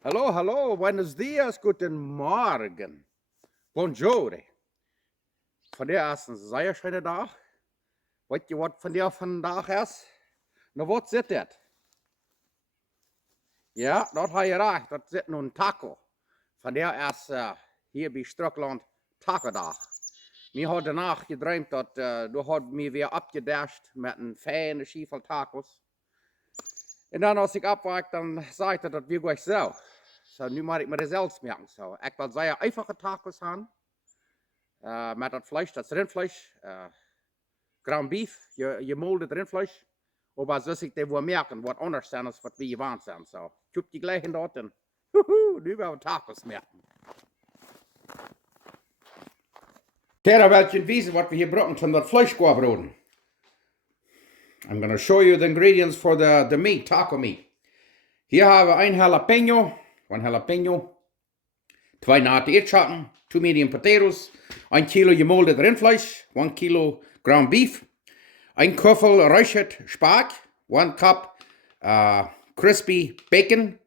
Hallo, hallo, buenos dias, guten Morgen. Bonjour. Vandaag is een zeer schöne dag. Weet je wat vandaag is? Nou, wat zit dit? Ja, dat heb je recht. Dat zit een taco. Vandaag is hier bij Strukland taco-dag. Ik had daarna gedroomd dat du had me weer opgedasht met een fijne schievel tacos. En dan als ik opwacht, dan zei ik dat weer gleich zo. So, nu moet ik me dat zelfs merken. So, ik wil zeer einfache tacos hebben. Met dat Fleisch, das Rindfleisch, ground beef, gemoldet Rindfleisch. Aber so sich der wohl merken, was anders sein als was wir gewohnt sind. So, ich hab die gleichen dort und nu werden wir Tacos merken. Tera welchen wiesen, was wir hier brauchen, zum das Fleisch broden. I'm going to show you the ingredients for the meat, taco meat. Hier haben wir ein Jalapeno, 2 nate Erschatten, 2 medium potatoes, 1 kilo gemoldet Rindfleisch, 1 kilo ground beef, 1 Köffel räuchert Spark, 1 cup crispy bacon.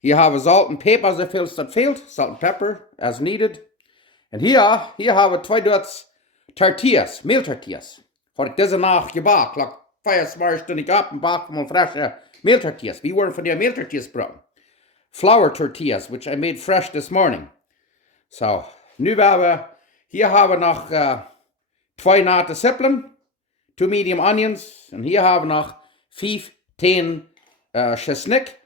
Hier haben wir salt and pepper, so viel das fehlt, salt and pepper as needed. Und hier haben wir 2 Dutz Tortillas, Mehltortillas. Hat diese Nacht gebacken, lag 4 Stunden ab und backen mal frische Mehltortillas. Wir wollen von der Mehltortillas brauchen. Flour tortillas, which I made fresh this morning. So, nu hier haben wir noch 2 nate Zwiebeln, 2 medium onions, und hier haben wir noch 5 10 chesnick,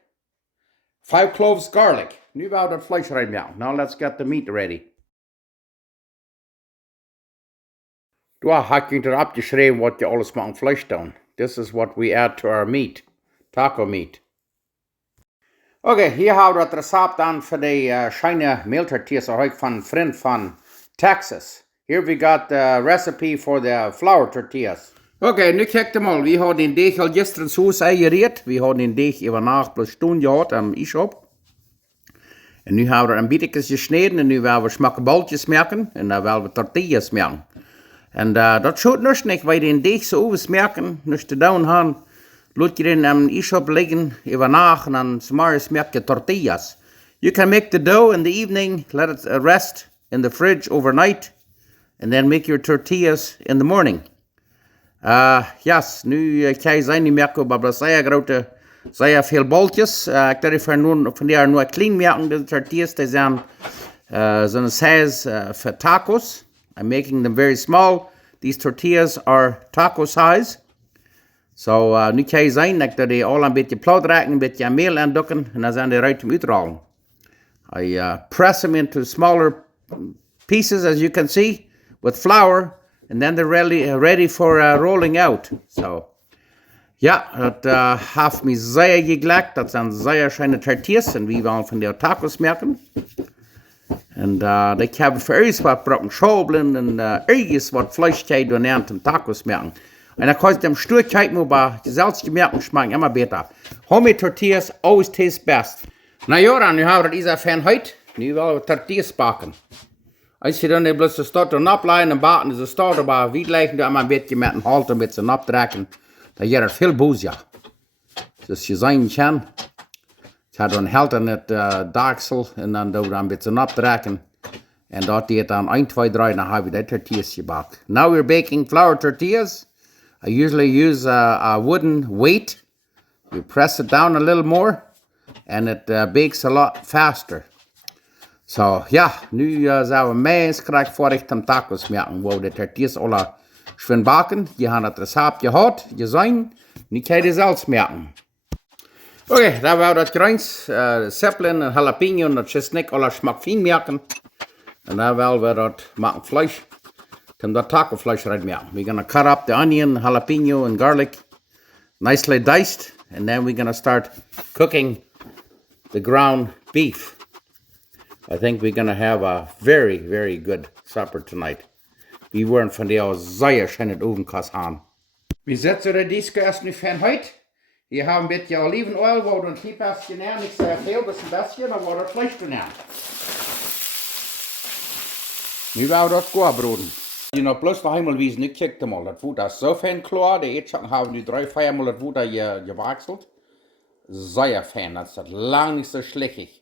5 cloves garlic. Nu werden wir das Fleisch reinmachen. Now let's get the meat ready. Du hast hinter abgeschrieben, was you alles machen Fleisch tun. This is what we add to our meat, taco meat. Okay, hier haben wir das Rezept an für die schöne Mehltortillas von einem Freund von Texas. Here we got the recipe for the flour tortillas. Okay, nu kijkt mal, wir haben den Deeg al gestern zu Hause eingeriert. Wir haben den Deeg über Nacht plus Stunde gehabt am E-Shop. Und nu haben wir ein bisschen geschnitten und nu werden wir schmackenballetjes merken und dann werden wir Tortillas merken. Und das schaut nicht, weil den Deeg so ausmerken, nicht zu tun haben. Laat je den am E-Shop liggen über Nacht und dann tomorrow merkt je tortillas. You can make the dough in the evening, let it rest in the fridge overnight, and then make your tortillas in the morning. Yes, nu kan je zijn niet merken, maar dat zijn veel bolletjes. Ik durf van die nur klein merken, de tortillas, die zijn zo'n size for tacos. I'm making them very small. These tortillas are taco size. So, nu kan je zien dat die al een beetje plout raken, een beetje meel aandokken, en dan zijn die eruit om uitrollen. I press them into smaller pieces, as you can see, with flour, and then they're ready for rolling out. So, ja, dat heeft me zeer geglückt. Dat zijn zeer schöne tortillas, en we willen van die tacos merken. En ik heb voor iets wat brokken schobelen, en ergens wat vlees kan doen aan de tacos merken. En dan kan je dem stuk kijken, maar zelfs gemerkt schmecken immer beter. Homemade tortillas always taste best. Na ja, nu hebben we deze fan heute. Nu willen we tortillas bakken. Als je dan niet bloß staat en opleiden en bakken, is het staat, maar wie lijken er een beetje met een halt een beetje optrekken. Dan je er veel boos, ja. Dus je zijn kan. Ik had een halt in het daksel en dan doe je een beetje optrekken. En dat deed dan 1, 2, 3, dan heb je de tortillas gebakken. Now we're baking flour tortillas. I usually use a wooden weight. You press it down a little more, and it bakes a lot faster. So, ja, nu zijn we meest krijg voor ik de tacos maken, waar de tortillas alle schön bakken. Je hebt het recept gehad, gezien. Nu kan je het zelfs maken. Oké, dan hebben we dat grijns, zeppelin en jalapeno en dat chesnick alle smaak fijn maken. En dan willen we dat maken vlees. Then the taco flesh right now. We're gonna cut up the onion, jalapeno, and garlic, nicely diced, and then we're gonna start cooking the ground beef. I think we're gonna have a very, very good supper tonight. We weren't van die zeer schöne ovenkast aan. We zetten de diskus nu van heute. Wir haben ein bisschen Olivenöl, wo du ein bisschen näher, nicht sehr viel, das ein bisschen, dann war das Fleisch drin. Nu werden wir das gut broden. Je nou plus nog eenmaal wies, nu kijk hem al. Dat voet is zo fijn klaar. De eetzakken hebben nu 3, 4 maal het voet gewakseld. Sehr fan, that's lang nicht so schlecht.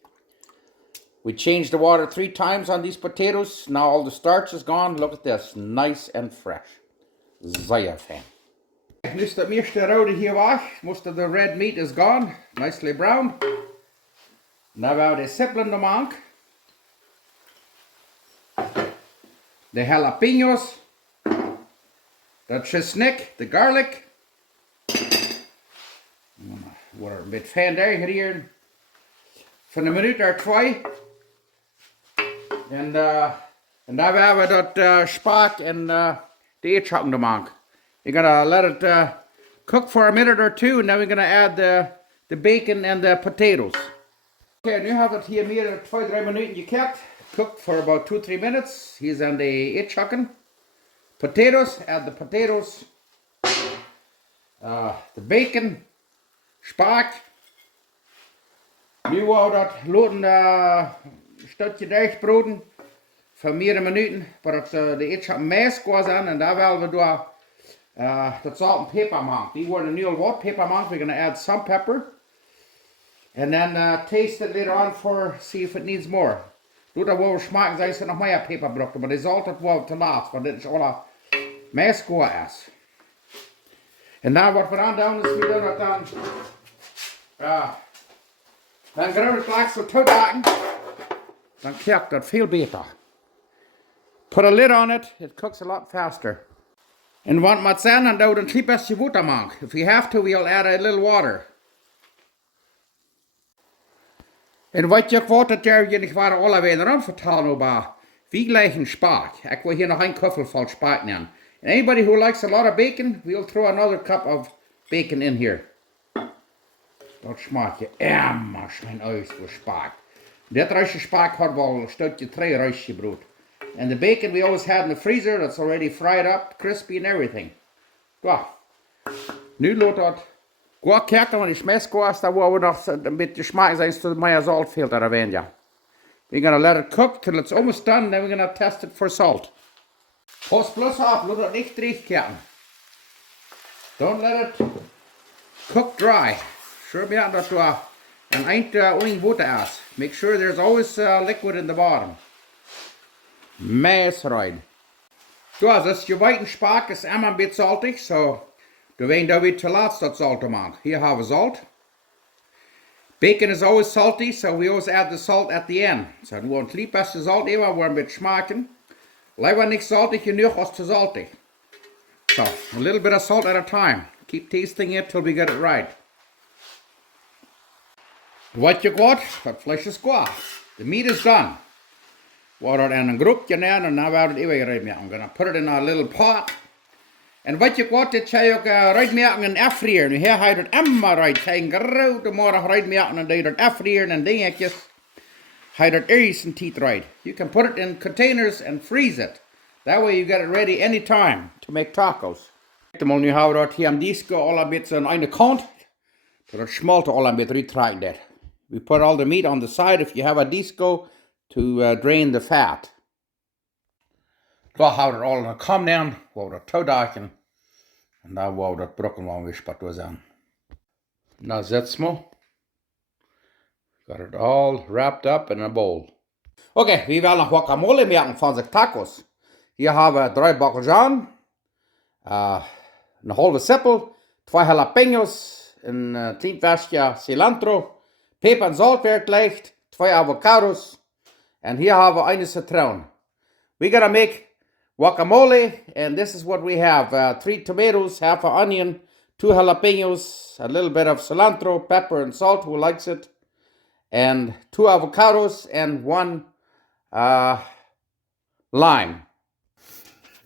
We changed the water 3 times on these potatoes. Now all the starch is gone. Look at this, nice and fresh. Sehr fan. Nu is het meeste rode hier weg. Most of the red meat is gone, nicely browned. Now we have the sippelen de mank. The jalapenos. The chesnick, the garlic. Wordt een beetje fijn hier. Van een minuut of 2. En daar hebben we dat spaak en de eetchokken de mank. We're gonna let it cook for a minute or 2, and then we're gonna add the bacon and the potatoes. Okay, nu have het hier meer dan 2-3 minuten gekookt. Cooked for about 2-3 minutes. Here's on the eetchokken. Potatoes, add the potatoes. The bacon. Spaak. Nu wou dat laten een stukje dichtbroeden. Voor meerdere minuten. Maar de eetchokken meest goed zijn. En daar willen we door the salt and pepper monk. These were the new what pepper monk. We're going to add some pepper. And then taste it later on for see if it needs more. Doet dat wel smaken, zijn ze nog meer peperbrokken. Maar dat is altijd wel te laat. Want dit is alle meest goed is. En dan wat we aan doen is we doen het dan. Dan gaan we het gelijk zo toedagen. Dan kookt dat veel beter. Put a lid on it. It cooks a lot faster. And what much then and down keep us water monk. If we have to, we'll add a little water. En wat je wat dat je niet waren alle weer aan vertalen over wie gleichen spaak. Ik wil hier nog een kuffel vol spaak nemen. And anybody who likes a lot of bacon, we'll throw another cup of bacon in here. Dat smaakt je emmer mijn uit voor spaak. Dit restje spaak had wel een stukje 3 restje brood. And the bacon we always had in the freezer, that's already fried up, crispy and everything. Wow. Nu laat dat goed kijken, want die smaakt goed, daar waar we nog een beetje smaak zijn, zodat meer salt veel erin, ja. We're gonna let it cook till it's almost done, then we're gonna test it for salt. Pas plus op, laat het niet terugkijken. Don't let it cook dry. Sure me dat er een eind only water is. Make sure there's always liquid in the bottom. Meest right. Ja, das je weiten spaak is immer een beetje saltig, so du ween dat we te laat dat salt maken. Here have we salt. Bacon is always salty, so we always add the salt at the end. So we want lieb als de salt even weer een beetje smaken. Liever niet saltig genoeg als te saltig. So, a little bit of salt at a time. Keep tasting it till we get it right. What you got? Dat vlees is goed. The meat is done. We are in een groepje neer en dan werden we het even rijden. I'm gonna put it in a little pot. En wat je got, dit ga je ook rijden in afvrieren. Nu hier ga je het immer rijden. Ga je een grote morgen rijden en dan doe je het afvrieren en dingetjes. Ga je het eerst in tijd rijden. You can put it in containers and freeze it. That way you get it ready anytime to make tacos. Nu gaan we dat hier aan disco al een beetje aan de kant. Dat smelt al een beetje uittrekken. We put all the meat on the side if you have a disco to drain the fat. Dan gaan we het al in kom down. We gaan het toedagen. En dan gaan we het brokken van weer spatten aan. Nou zetten we. Got it all wrapped up in a bowl. Okay, we willen nog guacamole maken van de tacos. Hier hebben we 3 bakkelsjan, een halve sippel, 2 jalapenos, een klein versje cilantro, peper en zout werd licht, 2 avocados, en hier hebben we een citroen. We're gonna make guacamole, and this is what we have. 3 tomatoes, half an onion, 2 jalapenos, a little bit of cilantro, pepper and salt, who likes it, and 2 avocados, and 1 lime.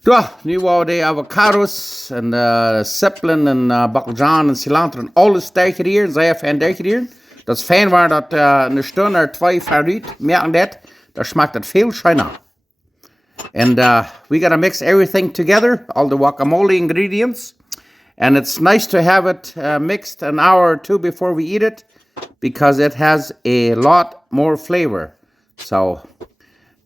Ja, nu waren de avocados en sippelen en bakkeljan en cilantro en alles tegen zeer fijn tegen. Dat is fijn waar dat een stunde of 2 verruit merken dat smaakt het veel schijner. And we gotta mix everything together, all the guacamole ingredients. And it's nice to have it mixed an hour or 2 before we eat it, because it has a lot more flavor. So,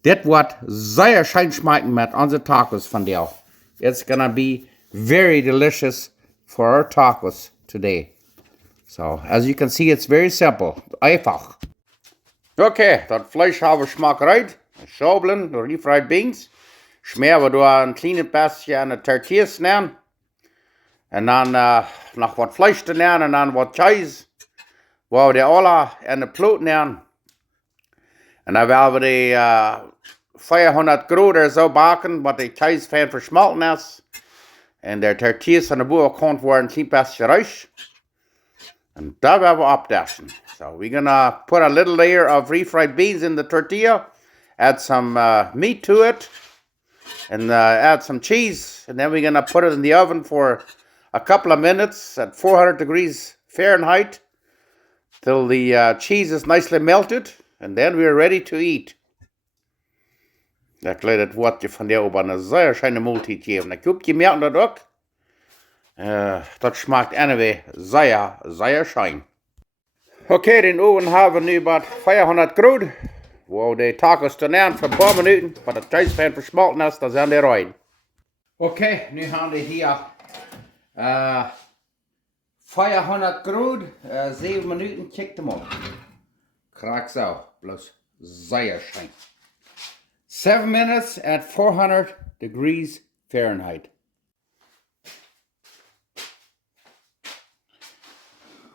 dit wordt zeer schijn smaken met onze tacos vandaag. It's gonna be very delicious for our tacos today. So, as you can see, it's very simple. Einfach. Okay, das Fleisch habe ich schmackreid. Schobeln, refried beans. Schmieren wir da ein kleines bisschen an die Tortillas nehmen. Und dann noch was Fleisch zu nehmen und dann was Käse. Wo wir die alle in die Plut nehmen. Und dann werden wir die 400 Grad oder so backen, was die Käse fein verschmolten ist. Und der Tortillas an der Buche kommt worden ein klein bisschen reich. And that we will updash. So we're gonna put a little layer of refried beans in the tortilla, add some meat to it, and add some cheese, and then we're gonna put it in the oven for a couple of minutes at 400 degrees Fahrenheit till the cheese is nicely melted, and then we're ready to eat. Ik leid het woordje van jou op een zeer schijne multiet geven. Ik hoop je merkt dat ook. Dat schmeckt anyway sehr schön. Okay, den Oven haben wir nu about 400 Grad. Wo die Tacos zu nähen für ein paar Minuten, weil das Käsefan verschmolten ist, da sind die rein. Okay, nu haben wir hier 400 Grad, 7 Minuten, kickt mal. Krak so, bloß sehr schön. 7 minutes at 400 degrees Fahrenheit.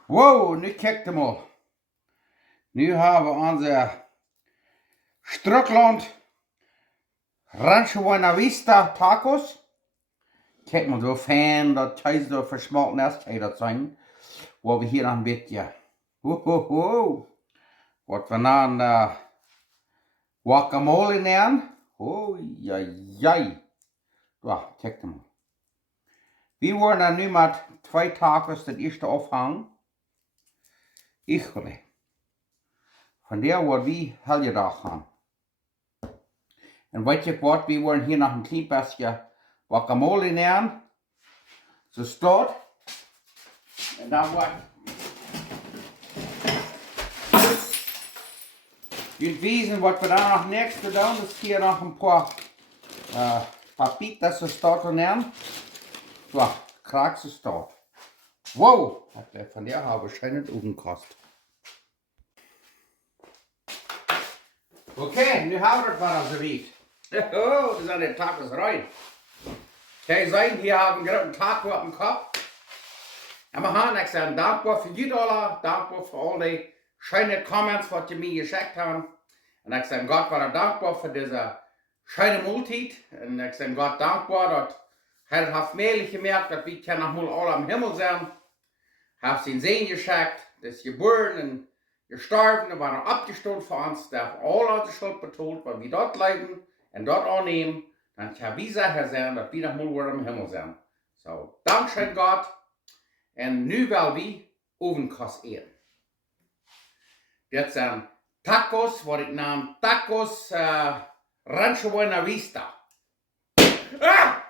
Wow, nu kijk hem al. Nu hebben we onze Strickland Rancho Buena Vista Tacos. Kijk maar zo fijn dat thuis zo versmolten is, kan je dat zijn. Waar we hier nog een beetje, wat we dan guacamole nemen. Oh, jai. Ja, kijk hem al. We worden nu met 2 tacos het eerste afhangen. Van der wordt we hele dag gaan. En weet je wat, we worden hier nog een klein beetje guacamole nemen. Zo staat. En dan wordt je weten wat we dan nog next doen. Dus hier nog een paar papitas zo staat te nemen. Zo, krak zo staat. Wow, van der habe ich schön oben gekostet. Okay, nu haben wir das mal so weit. Oh, das sind die Tacos rein. Kann ich sagen, hier haben wir einen Taco auf dem Kopf. Und wir haben gesagt, dankbar für die $, dankbar für all die schönen Comments, was die mir geschickt haben. Und ich sage, Gott war dankbar für diese schöne Multit. Und ich sage, Gott dankbar, dass er hat mehrlich gemerkt, dass wir noch mal alle am Himmel sind. Hat sein Sehen geschickt, das geboren und gestorben und war noch abgestoßen für uns, darf alle unsere Schuld betont, weil wir dort leiden und dort annehmen, dann kann wir sicher sein, dass wir noch mal am Himmel sind. So, Dankeschön Gott. Und nu will wir Ofenkost eten. Das sind Tacos, was ich nenne Tacos Rancho Buena Vista. Ah!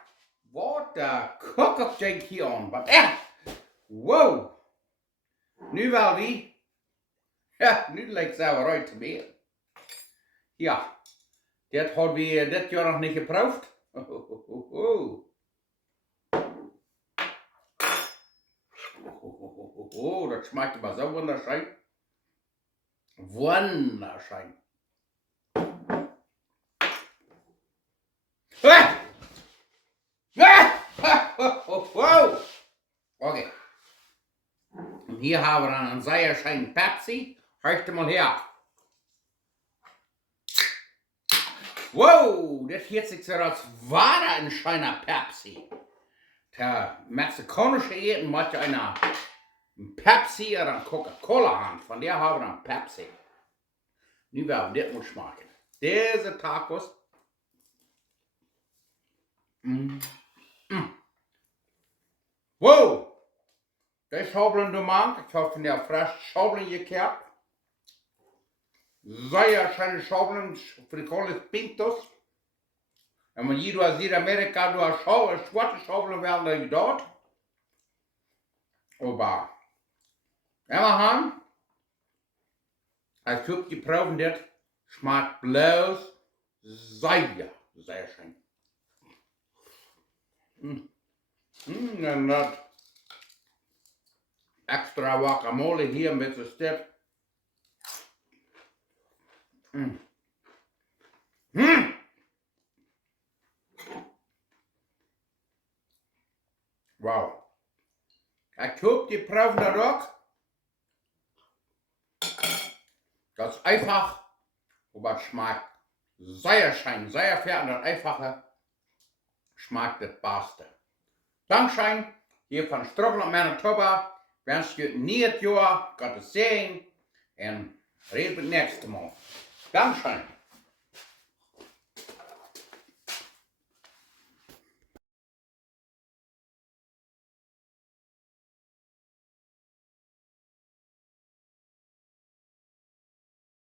What the cook-up jink hier on, but wow! Nu wel wie? Ja, nu lijkt het wel uit te meer. Ja, dat hadden we dit jaar nog niet geproefd. Dat smaakt maar zo wunderschön. Wunderschön. Okay. Und hier haben wir dann einen sehr schönen Pepsi. Hört mal her. Wow, das hört sich so als war ein schöner Pepsi. Der mexikanische Eten macht ja eine Pepsi oder eine Coca-Cola haben. Von der haben wir einen Pepsi. Nu werden wir das mal schmecken. Diese Tacos. Wow! Das Schaufeln du magst, ich habe von der frisch Schaufeln gekehrt. Sehr schöne Schaufeln, frijoles pintos. Und wenn hier aus Südamerika du hast schwarze Schaufeln werden dann dort. Aber immer haben, als ich geprobt das schmeckt bloß sehr schön. Und das extra guacamole hier mit das. Wow. Ich hoop die proeven dat ook. Das ist einfach, aber es schmeckt sehr schön, sehr fair und das Einfache schmeckt das Beste. Dankeschön, hier von Struggel und Manitoba. Wünsche euch ein neues Jahr, Gottes Segen und reden beim nächsten Mal. Dankeschön.